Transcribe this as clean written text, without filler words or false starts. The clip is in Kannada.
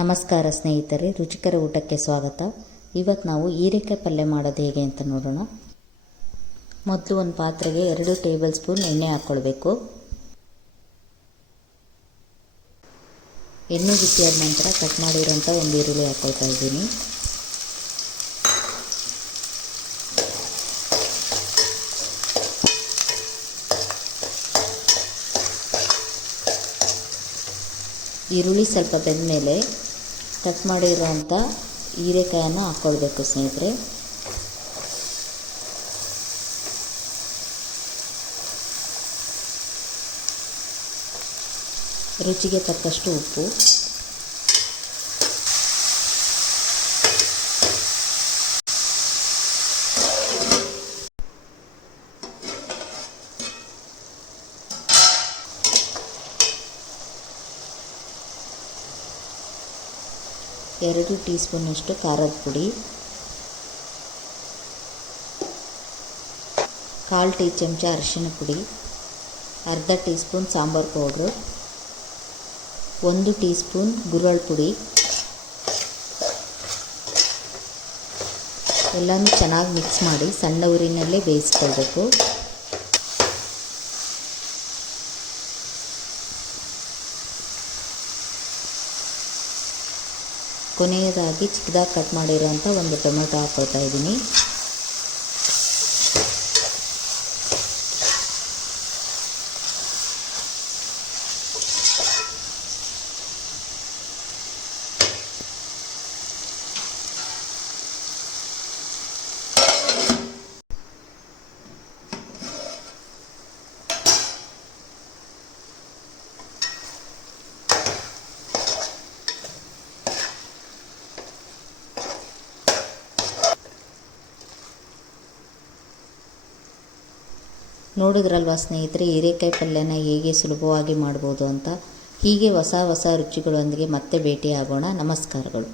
ನಮಸ್ಕಾರ ಸ್ನೇಹಿತರೆ, ರುಚಿಕರ ಊಟಕ್ಕೆ ಸ್ವಾಗತ. ಇವತ್ತು ನಾವು ಹೀರೆಕಾಯಿ ಪಲ್ಯ ಮಾಡೋದು ಹೇಗೆ ಅಂತ ನೋಡೋಣ. ಮೊದಲು ಒಂದು ಪಾತ್ರೆಗೆ 2 ಟೇಬಲ್ ಸ್ಪೂನ್ ಎಣ್ಣೆ ಹಾಕ್ಕೊಳ್ಬೇಕು. ಎಣ್ಣೆ ಬಿಸಿಯಾದ ನಂತರ ಕಟ್ ಮಾಡಿರೋಂಥ ಒಂದು ಈರುಳ್ಳಿ ಹಾಕ್ಕೊಳ್ತಾ ಇದ್ದೀನಿ. ಈರುಳ್ಳಿ ಸ್ವಲ್ಪ ಬೆಂದ ಮೇಲೆ ಕಟ್ ಮಾಡಿರೋಂಥ ಹೀರೆಕಾಯನ್ನು ಹಾಕ್ಕೊಳ್ಬೇಕು ಸ್ನೇಹಿತರೆ. ರುಚಿಗೆ ತಕ್ಕಷ್ಟು ಉಪ್ಪು, ಎರಡು ಟೀ ಸ್ಪೂನಷ್ಟು ಖಾರದ ಪುಡಿ, 1/4 ಟೀ ಚಮಚ ಅರಿಶಿಣ ಪುಡಿ, ಅರ್ಧ teaspoon sambar powder, 1 teaspoon ಗುರಳ್ ಪುಡಿ. ಎಲ್ಲನೂ ಚೆನ್ನಾಗಿ ಮಿಕ್ಸ್ ಮಾಡಿ ಸಣ್ಣ ಉರಿನಲ್ಲೇ ಬೇಯಿಸ್ಕೊಳ್ಬೇಕು. ಕೊನೆಯದಾಗಿ ಚಿಕ್ಕದಾಗಿ ಕಟ್ ಮಾಡಿರೋಂಥ ಒಂದು ಟೊಮೆಟೊ ಹಾಕ್ಕೊಳ್ತಾ ಇದ್ದೀನಿ. ನೋಡಿದ್ರಲ್ವಾ ಸ್ನೇಹಿತರೆ, ಹೀರೆಕಾಯಿ ಪಲ್ಯನ ಹೇಗೆ ಸುಲಭವಾಗಿ ಮಾಡ್ಬೋದು ಅಂತ. ಹೀಗೆ ಹೊಸ ರುಚಿಗಳೊಂದಿಗೆ ಮತ್ತೆ ಭೇಟಿಯಾಗೋಣ. ನಮಸ್ಕಾರಗಳು.